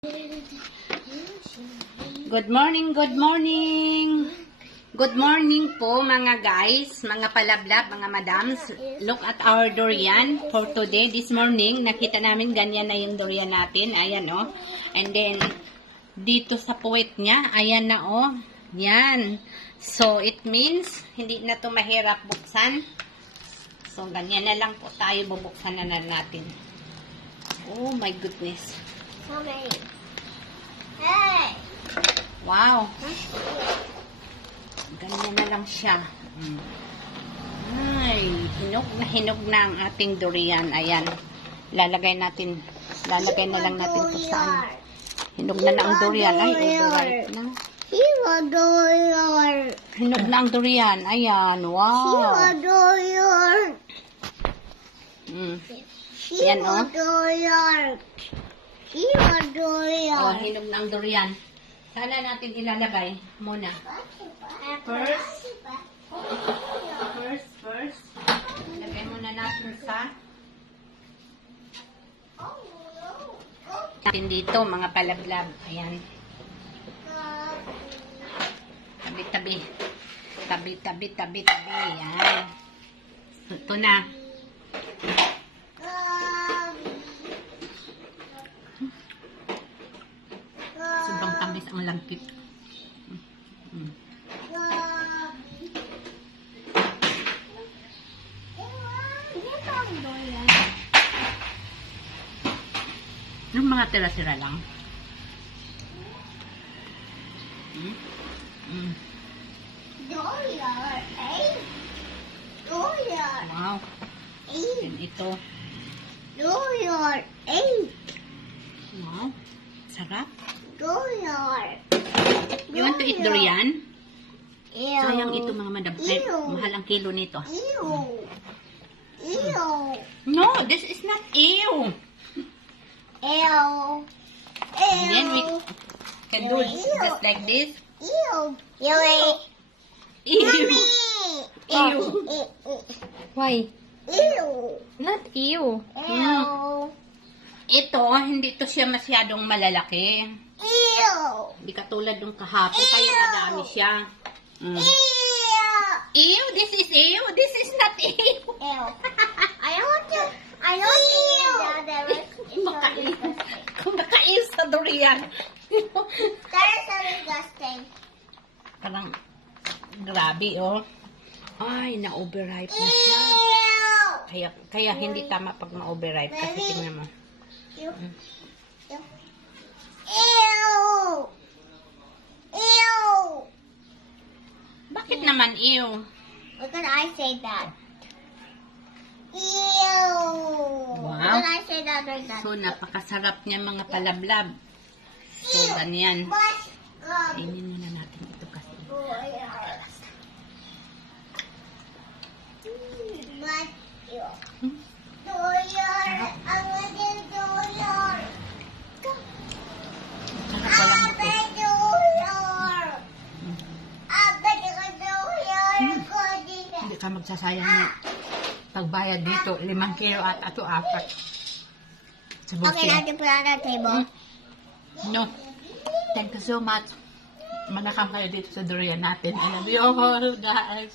Good morning, good morning. Good morning po mga guys, mga palablab, mga madams. Look at our durian for today. This morning, nakita namin ganyan na yung durian natin. Ayan oh. And then, dito sa puwet niya, ayan na oh. Yan. So, it means, hindi na to mahirap buksan. So, ganyan na lang po tayo bubuksan na natin. Oh my goodness. How many? Hey! Wow. Ganyan na lang siya. Ay, hinog na ang ating durian. Ayan. Lalagay na lang natin ito sa ano. Hinog na ang durian. Ay, overripe na. Hinog na ang durian. Ayan. Wow. Yan, oh. Oh, hinog na ang durian. Sana natin ilalagay muna. First. Lagay muna natin sa natin dito, mga palablab. Ayan. Tabi. Ayan. Ito na. Sobrang tamis ang langkit. Yung mga tira-tira lang. Wow. And ito. Wow. Sarap. You want to eat durian? Sayang ito mga madam. Mahal ang kilo nito. No, this is not ew. And then we can do just like this. Ew. Why? Not ew. Ito, hindi to siya masyadong malalaki. Hindi katulad ng kahapon, kaya madami siya. Ew, this is ew. This is not ew. Kumakain sa durian. Parang grabe, oh. Ay, na-overripe na siya. Kaya hindi tama pag ma-overripe. Kasi tingnan mo. Bakit naman ew? What did I say that? Wow. What did I say that like that? So, napakasarap niya mga palablab. So, ganyan. Kainin muna natin ito kasi. Hindi ka magsasayang na pagbayad dito. 5 kilo at ato 4. Sa Okay, natin put on the table. No. Thank you so much. Manakam kayo dito sa durian natin. I love you all, guys.